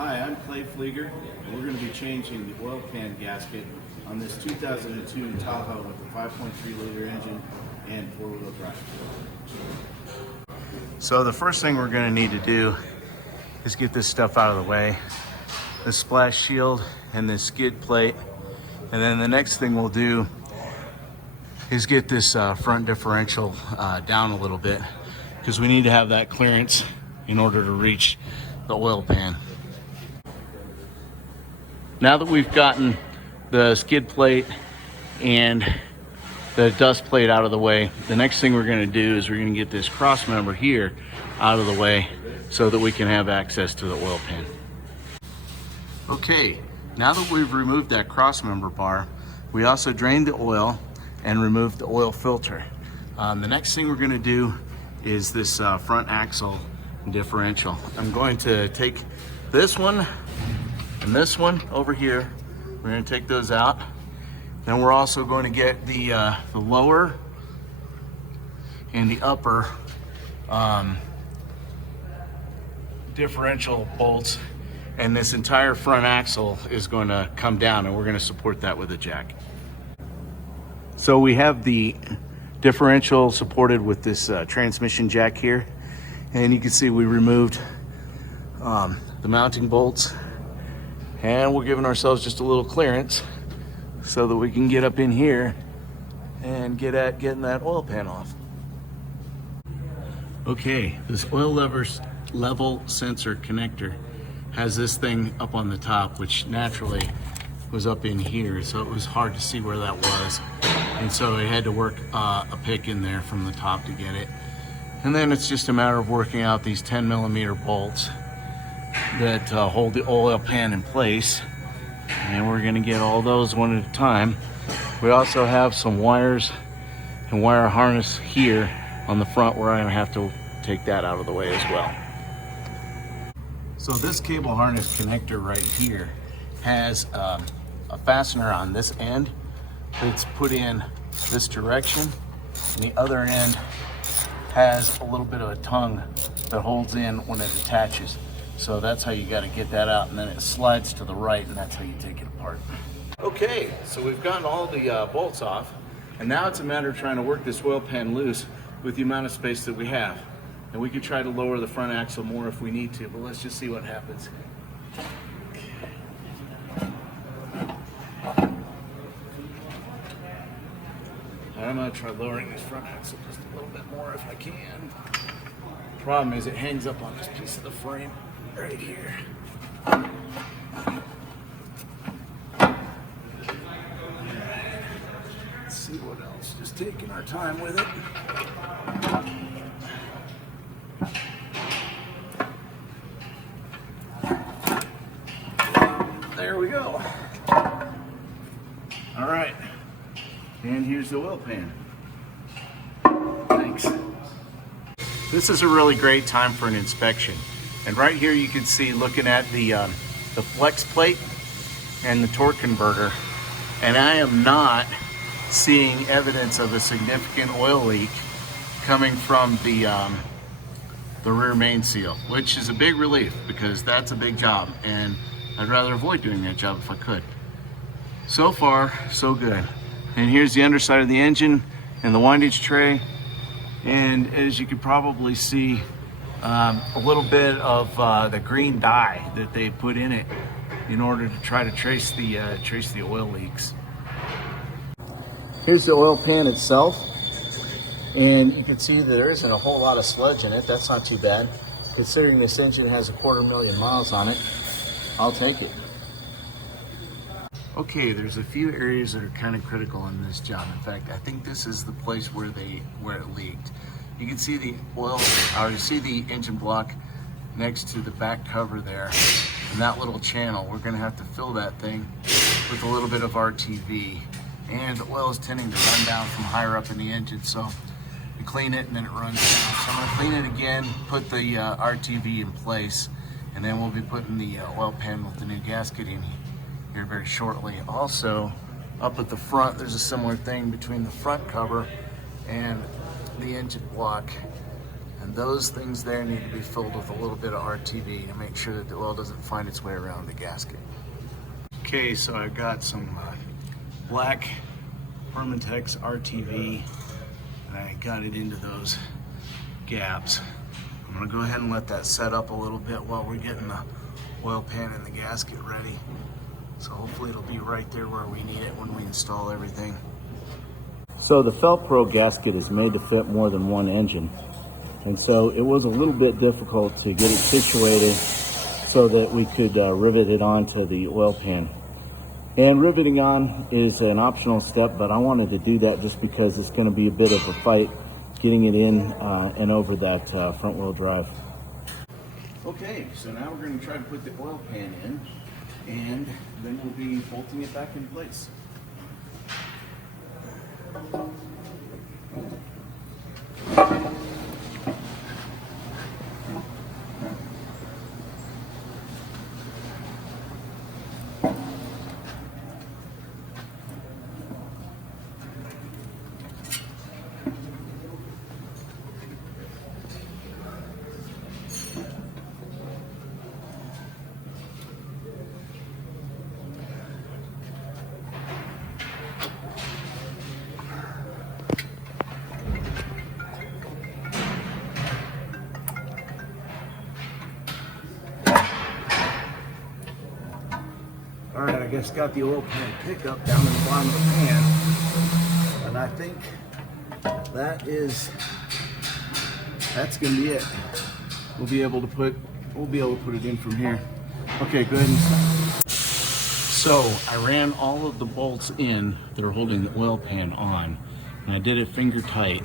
Hi, I'm Clay Flieger, and we're going to be changing the oil pan gasket on this 2002 Tahoe with a 5.3 liter engine and four-wheel drive. So the first thing we're going to need to do is get this stuff out of the way. The splash shield and the skid plate. And then the next thing we'll do is get this front differential down a little bit, because we need to have that clearance in order to reach the oil pan. Now that we've gotten the skid plate and the dust plate out of the way, the next thing we're going to do is we're going to get this cross member here out of the way so that we can have access to the oil pan. Okay, now that we've removed that cross member bar, we also drained the oil and removed the oil filter. The next thing we're going to do is this front axle differential. I'm going to take this one and this one over here. We're going to take those out. Then we're also going to get the lower and the upper differential bolts, and this entire front axle is going to come down, and we're going to support that with a jack. So we have the differential supported with this transmission jack here, and you can see we removed the mounting bolts, and we're giving ourselves just a little clearance so that we can get up in here and get at getting that oil pan off. Okay, this oil level sensor connector has this thing up on the top, which naturally was up in here, so it was hard to see where that was, and so I had to work a pick in there from the top to get it. And then it's just a matter of working out these 10mm bolts that hold the oil pan in place, and we're going to get all those one at a time. We also have some wires and wire harness here on the front where I'm going to have to take that out of the way as well. So this cable harness connector right here has a fastener on this end that's put in this direction, and the other end has a little bit of a tongue that holds in when it attaches. So that's how you got to get that out, and then it slides to the right, and that's how you take it apart. Okay, so we've gotten all the bolts off, and now it's a matter of trying to work this oil pan loose with the amount of space that we have. And we could try to lower the front axle more if we need to, but let's just see what happens. I'm going to try lowering this front axle just a little bit more if I can. Problem is it hangs up on this piece of the frame right here. Let's see what else. Just taking our time with it. There we go. All right. And here's the oil pan. Thanks. This is a really great time for an inspection. And right here you can see, looking at the flex plate and the torque converter, and I am not seeing evidence of a significant oil leak coming from the rear main seal, which is a big relief because that's a big job, and I'd rather avoid doing that job if I could. So far, so good. And here's the underside of the engine and the windage tray. And as you can probably see, a little bit of the green dye that they put in it in order to try to trace the oil leaks. Here's the oil pan itself, and you can see that there isn't a whole lot of sludge in it. That's not too bad, considering this engine has 250,000 miles on it. I'll take it. Okay, there's a few areas that are kind of critical in this job. In fact, I think this is the place where it leaked. You can see the oil, or you see the engine block next to the back cover there, and that little channel. We're going to have to fill that thing with a little bit of RTV, and the oil is tending to run down from higher up in the engine, so you clean it and then it runs down. So I'm going to clean it again, put the RTV in place, and then we'll be putting the oil pan with the new gasket in here very shortly. Also, up at the front, there's a similar thing between the front cover and the engine block. And those things there need to be filled with a little bit of RTV to make sure that the oil doesn't find its way around the gasket. Okay, so I got some black Permatex RTV, and I got it into those gaps. I'm gonna go ahead and let that set up a little bit while we're getting the oil pan and the gasket ready. So hopefully it'll be right there where we need it when we install everything. So the Felpro gasket is made to fit more than one engine. And so it was a little bit difficult to get it situated so that we could rivet it onto the oil pan. And riveting on is an optional step, but I wanted to do that just because it's going to be a bit of a fight getting it in and over that front wheel drive. Okay, so now we're going to try to put the oil pan in, and then we'll be bolting it back in place. All right, I guess got the oil pan pickup down in the bottom of the pan, and I think that's gonna be it. We'll be able to put it in from here. Okay, go ahead and stop. So I ran all of the bolts in that are holding the oil pan on, and I did it finger tight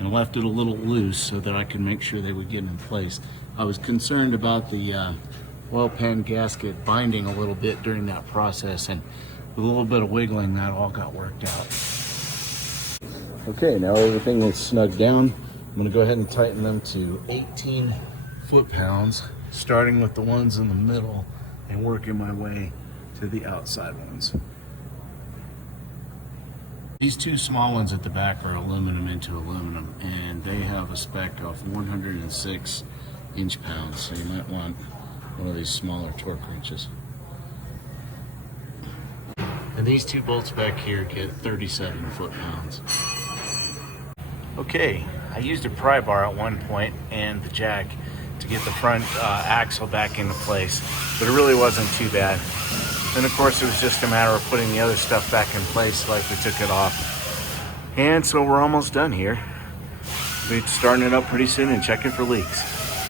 and left it a little loose so that I could make sure they would get in place. I was concerned about the oil pan gasket binding a little bit during that process, and with a little bit of wiggling that all got worked out. Okay, now everything is snug down. I'm going to go ahead and tighten them to 18 foot-pounds, starting with the ones in the middle and working my way to the outside ones. These two small ones at the back are aluminum into aluminum, and they have a spec of 106 inch-pounds, so you might want one of these smaller torque wrenches. And these two bolts back here get 37 foot-pounds. Okay, I used a pry bar at one point and the jack to get the front axle back into place, but it really wasn't too bad. Then of course it was just a matter of putting the other stuff back in place like we took it off. And so we're almost done here. We'll be starting it up pretty soon and checking for leaks.